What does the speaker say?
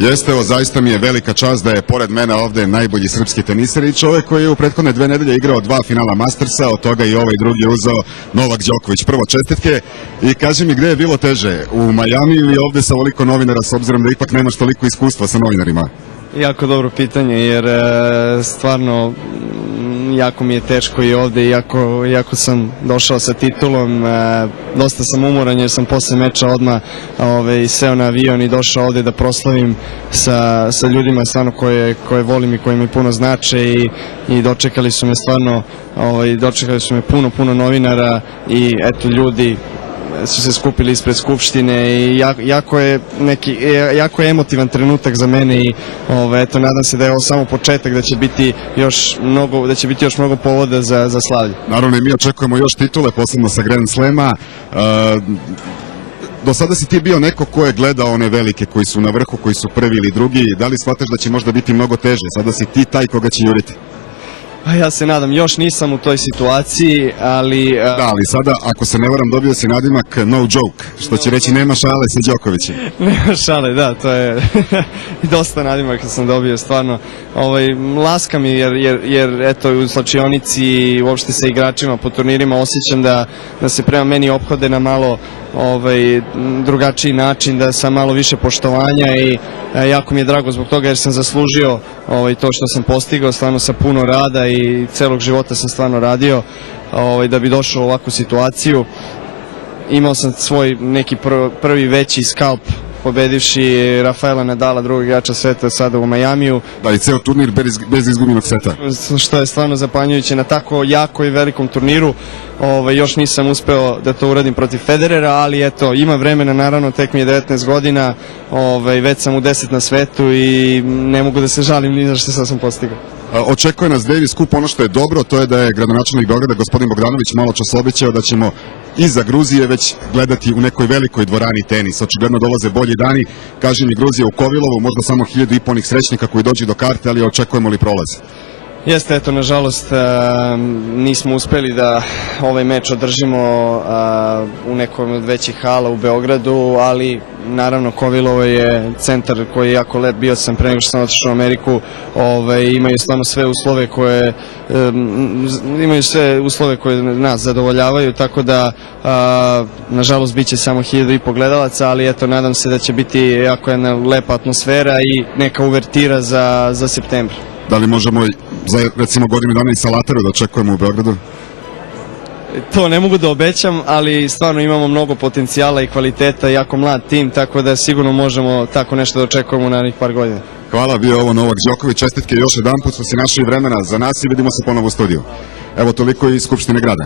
Jeste, evo, zaista mi je velika čast da je pored mene ovde najbolji srpski teniser i čovek koji je u prethodne 2 nedelje igrao 2 finala Mastersa, od toga i ovaj drugi uzeo Novak Đoković. Prvo, čestitke i kaži mi gde je bilo teže, u Majamiju ili ovde sa ovoliko novinara, s obzirom da ipak nemaš toliko iskustva sa novinarima? Jako dobro pitanje, jer stvarno jako mi je teško i ovde, iako sam došao sa titulom, dosta sam umoran jer sam posle meča odmah seo na avion i došao ovde da proslavim sa ljudima stvarno koje volim i koji mi puno znače i dočekali su me stvarno, dočekali su me puno novinara i eto ljudi su se skupili ispred Skupštine i jako je emotivan trenutak za mene i eto, nadam se da je ovo samo početak, da će biti još mnogo povoda za slavlje. Naravno i mi očekujemo još titule, posebno sa Grand Slema. Do sada si ti bio neko ko je gledao one velike koji su na vrhu, koji su prvi ili drugi. Da li shvataš da će možda biti mnogo teže? Sada si ti taj koga će juriti. Ja se nadam, još nisam u toj situaciji, ali... Da, ali sada, ako se ne varam, dobio si nadimak No Joke, što će reći nema šale sa Đokovićem. Nema šale, da, to je dosta nadimaka sam dobio, stvarno. Laska mi, jer eto, u slačionici i uopšte sa igračima po turnirima osjećam da se prema meni ophode na malo drugačiji način, da sam malo više poštovanja i jako mi je drago zbog toga jer sam zaslužio to što sam postigao, stvarno sa puno rada i celog života sam stvarno radio da bi došao u ovakvu situaciju. Imao sam svoj neki prvi veći skalp pobedivši Rafaela Nadala, drugog igrača sveta sada u Majamiju. Da, i ceo turnir bez izgubljenog seta. Što je stvarno zapanjujuće na tako jako i velikom turniru. Još nisam uspeo da to uradim protiv Federera, ali eto, ima vremena, naravno, tek mi je 19 godina, već sam u 10 na svetu i ne mogu da se žalim ni za što sam postigao. Očekuje nas Davis Cup, ono što je dobro, to je da je gradonačelnik Beograda, gospodin Bogdanović, malo čas obećao da ćemo iza Gruzije već gledati u nekoj velikoj dvorani tenis. Očigledno dolaze bolji dani, kaže mi Gruzija u Kovilovu, možda samo 1500 onih srećnika koji dođu do karte, ali očekujemo li prolaz? Jeste, eto, nažalost, nismo uspeli da ovaj meč održimo u nekom od većih hala u Beogradu, ali naravno Kovilovo je centar koji je jako lep, bio sam pre nego što sam otišao u Ameriku, imaju stvarno sve uslove koje nas zadovoljavaju, tako da nažalost bit će samo 1500 gledalaca, ali eto, nadam se da će biti jako jedna lepa atmosfera i neka uvertira za septembar. Da li možemo za recimo godinu dana i sa Lataru da očekujemo u Beogradu? To ne mogu da obećam, ali stvarno imamo mnogo potencijala i kvaliteta, jako mlad tim, tako da sigurno možemo tako nešto da očekujemo u narednih par godina. Hvala, bio ovo Novak Đoković, čestitke još jedan put, što si našli vremena za nas i vidimo se ponovo u studiju. Evo, toliko iz Skupštine grada.